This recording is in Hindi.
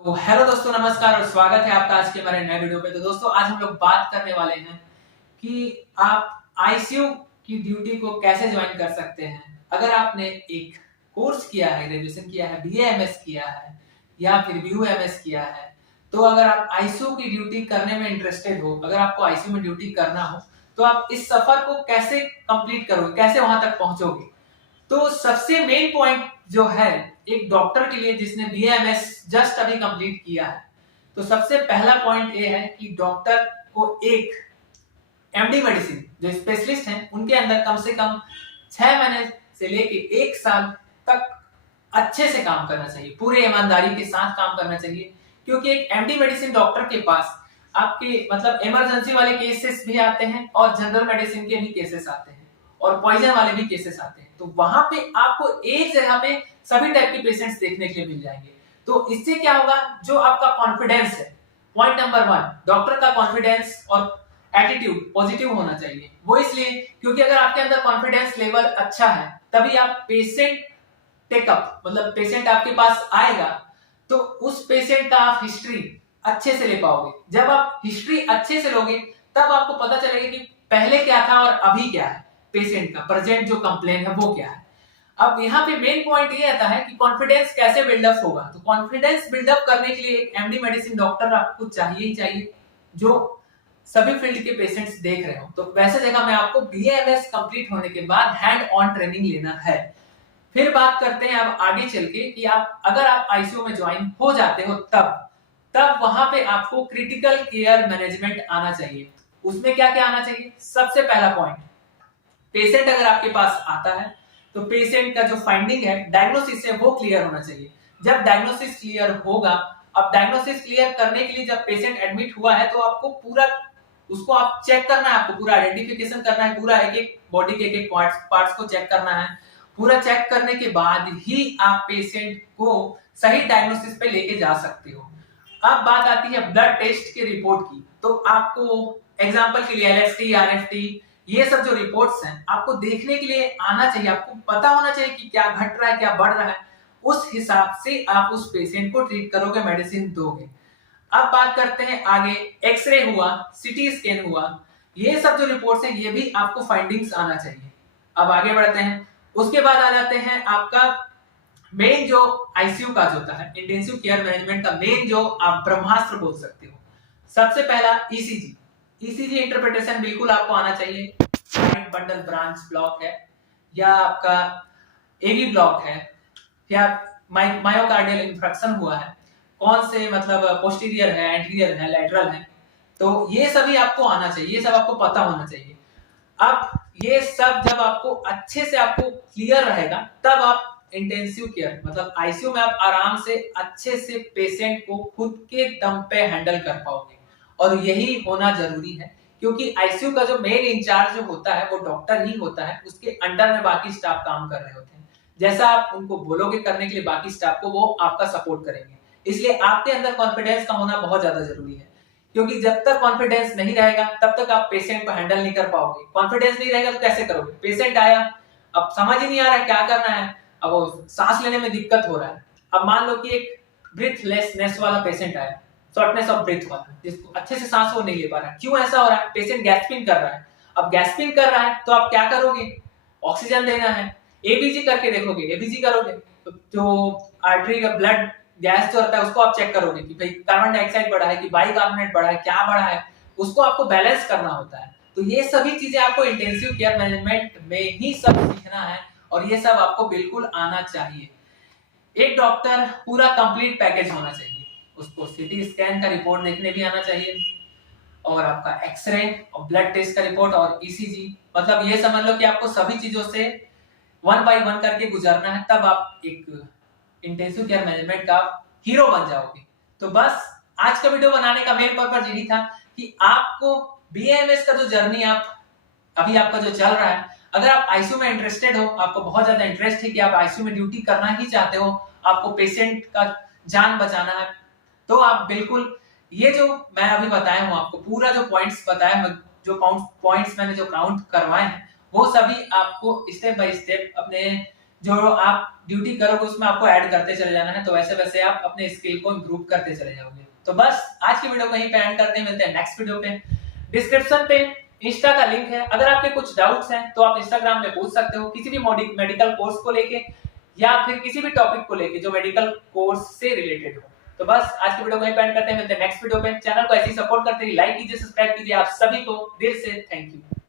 तो हेलो दोस्तों, नमस्कार और स्वागत है आपका आज के हमारे नए वीडियो पे। तो दोस्तों आज हम लोग बात करने वाले हैं कि आप आईसीयू की ड्यूटी को कैसे ज्वाइन कर सकते हैं। अगर आपने एक कोर्स किया है, ग्रेजुएशन किया है, बीएएमएस किया है या फिर बीयूएमएस किया है, तो अगर आप आईसीयू की ड्यूटी करने में इंटरेस्टेड हो, अगर आपको आईसीयू में ड्यूटी करना हो, तो आप इस सफर को कैसे कंप्लीट करोगे, कैसे वहां तक पहुंचोगे। तो सबसे मेन पॉइंट जो है एक डॉक्टर के लिए जिसने बीएमएस जस्ट अभी कंप्लीट किया है, तो सबसे पहला पॉइंट ये है कि डॉक्टर को एक एमडी मेडिसिन जो स्पेशलिस्ट हैं उनके अंदर कम से कम 6 महीने से लेके 1 साल तक अच्छे से काम करना चाहिए, पूरे ईमानदारी के साथ काम करना चाहिए। क्योंकि एक एमडी मेडिसिन डॉक्टर के पास आपके मतलब इमरजेंसी वाले केसेस भी आते हैं और जनरल मेडिसिन के भी केसेस आते हैं और पॉइजन वाले भी केसेस आते हैं। तो वहां पे आपको एक जगह पे सभी टाइप के पेशेंट्स देखने के लिए मिल जाएंगे। तो इससे क्या होगा, जो आपका कॉन्फिडेंस है, पॉइंट नंबर 1, डॉक्टर का कॉन्फिडेंस और एटीट्यूड पॉजिटिव होना चाहिए। वो इसलिए क्योंकि अगर आपके अंदर कॉन्फिडेंस लेवल अच्छा है तभी आप पेशेंट टेकअप मतलब पेशेंट आपके पास आएगा तो उस पेशेंट का आप हिस्ट्री अच्छे से ले पाओगे। जब आप हिस्ट्री अच्छे से लोगे तब आपको पता चलेगा कि पहले क्या था और अभी क्या है, पेशेंट का प्रेजेंट जो कंप्लेन है वो क्या है। अब यहाँ पे मेन पॉइंट ये आता है कि कॉन्फिडेंस कैसे बिल्डअप होगा। तो कॉन्फिडेंस बिल्डअप करने के लिए एक एमडी मेडिसिन डॉक्टर आपको चाहिए ही चाहिए जो सभी फील्ड के पेशेंट्स देख रहे हो। तो वैसे जगह में आपको बीएमएस कंप्लीट होने के बाद हैंड ऑन ट्रेनिंग लेना है। फिर बात करते हैं अब आगे चल के कि आप अगर आप आईसीयू में ज्वाइन हो जाते हो तब वहां पे आपको क्रिटिकल केयर मैनेजमेंट आना चाहिए। उसमें क्या क्या आना चाहिए, सबसे पहला पॉइंट, पेशेंट अगर आपके पास आता है तो पेशेंट का जो फाइंडिंग है, डायग्नोसिस है, वो क्लियर होना चाहिए। जब डायग्नोसिस क्लियर होगा, अब डायग्नोसिस क्लियर करने के लिए जब पेशेंट एडमिट हुआ है तो आपको पूरा उसको आप चेक करना है, आपको पूरा आइडेंटिफिकेशन करना है, पूरा एक एक बॉडी के एक एक पार्ट्स को चेक करना है। पूरा चेक करने के बाद ही आप पेशेंट को सही डायग्नोसिस पे लेके जा सकते हो। अब बात आती है ब्लड टेस्ट की रिपोर्ट की। तो आपको एग्जांपल के लिए एलएफटी, आरएफटी, ये सब जो रिपोर्ट्स हैं आपको देखने के लिए आना चाहिए। आपको पता होना चाहिए कि क्या घट रहा है, क्या बढ़ रहा है। उस हिसाब से आप उस पेशेंट को ट्रीट करोगे, मेडिसिन दोगे। अब बात करते हैं आगे, एक्सरे हुआ, सीटी स्कैन हुआ, ये सब जो रिपोर्ट्स हैं ये भी आपको फाइंडिंग्स आना चाहिए। अब आगे बढ़ते हैं, उसके बाद आ जाते हैं आपका मेन जो आईसीयू का जो होता है, इंटेंसिव केयर मैनेजमेंट का मेन जो आप ब्रह्मास्त्र बोल सकते हो, सबसे पहला ईसीजी। ईसीजी इंटरप्रिटेशन बिल्कुल आपको आना चाहिए। राइट बंडल ब्रांच ब्लॉक है या आपका एवी ब्लॉक है या मायोकार्डियल इंफ्रैक्शन हुआ है, कौन से मतलब पोस्टीरियर है, एंटीरियर है, लैटरल है, तो ये सभी आपको आना चाहिए, ये सब आपको पता होना चाहिए। अब ये सब जब आपको अच्छे से आपको क्लियर रहेगा तब आप इंटेंसिव केयर मतलब आईसीयू में आप आराम से अच्छे से पेशेंट को खुद के दम पे हैंडल कर पाओगे। और यही होना जरूरी है क्योंकि आईसीयू का जो मेन इंचार्ज जो होता है वो डॉक्टर ही होता है, उसके अंडर में बाकी स्टाफ काम कर रहे होते हैं। जैसा आप उनको बोलोगे करने के लिए बाकी स्टाफ को, वो आपका सपोर्ट करेंगे। इसलिए आपके अंदर कॉन्फिडेंस का होना बहुत ज्यादा जरूरी है क्योंकि जब तक कॉन्फिडेंस नहीं रहेगा तब तक आप पेशेंट को हैंडल नहीं कर पाओगे। कॉन्फिडेंस नहीं रहेगा तो कैसे करोगे, पेशेंट आया, अब समझ ही नहीं आ रहा है क्या करना है, अब वो सांस लेने में दिक्कत हो रहा है। अब मान लो कि एक ब्रीथलेसनेस वाला पेशेंट आया, शॉर्टनेस ऑफ ब्रीथ वाला, जिसको अच्छे से सांस वो नहीं ले पा रहा है। क्यों ऐसा हो रहा है, पेशेंट गैस्पिंग कर रहा है। अब गैस्पिंग कर रहा है तो आप क्या करोगे, ऑक्सीजन देना है, एबीजी करके देखोगे, एबीजी करोगे तो जो आर्टरी का ब्लड गैस जो रहता है उसको आप चेक करोगे कि भाई कार्बन डाइऑक्साइड बढ़ा है कि बाइकार्बोनेट बढ़ा है, क्या बढ़ा है, उसको आपको बैलेंस करना होता है। तो ये सभी चीजें आपको इंटेंसिव केयर मैनेजमेंट में ही सब सीखना है और ये सब आपको बिल्कुल आना चाहिए। एक डॉक्टर पूरा कंप्लीट पैकेज होना चाहिए, उसको सीटी स्कैन का रिपोर्ट देखने भी आना चाहिए और आपका एक्सरे और ब्लड टेस्ट का रिपोर्ट और ईसीजी, मतलब ये समझ लो कि आपको सभी चीजों से 1 बाय 1 करके गुजरना है, तब आप एक इंटेंसिव केयर मैनेजमेंट का हीरो बन जाओगे। तो बस आज का वीडियो बनाने का मेन पर्पस यही था कि आपको बीएमएस का जो जर्नी आप अभी आपका जो चल रहा है, अगर आप आईसीयू में इंटरेस्टेड हो, आपको बहुत ज्यादा इंटरेस्ट है कि आप आईसीयू में ड्यूटी करना ही चाहते हो, आपको पेशेंट का जान बचाना है, तो आप बिल्कुल ये जो मैं अभी बताया हूं, आपको पूरा जो पॉइंट्स बताया, जो पॉइंट्स मैंने जो काउंट करवाए हैं, वो सभी आपको स्टेप बाय स्टेप अपने जो आप ड्यूटी करोगे उसमें आपको ऐड करते चले जाना है, तो वैसे वैसे आप अपने स्किल को इंप्रूव करते चले जाओगे। तो बस आज की वीडियो को यहीं पे एंड करते हैं, मिलते हैं नेक्स्ट वीडियो पे। डिस्क्रिप्शन पे इंस्टा का लिंक है, अगर आपके कुछ डाउट्स हैं तो आप इंस्टाग्राम में पूछ सकते हो, किसी भी मेडिकल कोर्स को लेके या फिर किसी भी टॉपिक को लेके जो मेडिकल कोर्स से रिलेटेड हो। तो बस आज की वीडियो को यहीं पे एंड करते हैं, मिलते हैं नेक्स्ट वीडियो पे। चैनल को ऐसे ही सपोर्ट करते रहिए, लाइक कीजिए, सब्सक्राइब कीजिए। आप सभी को दिल से थैंक यू।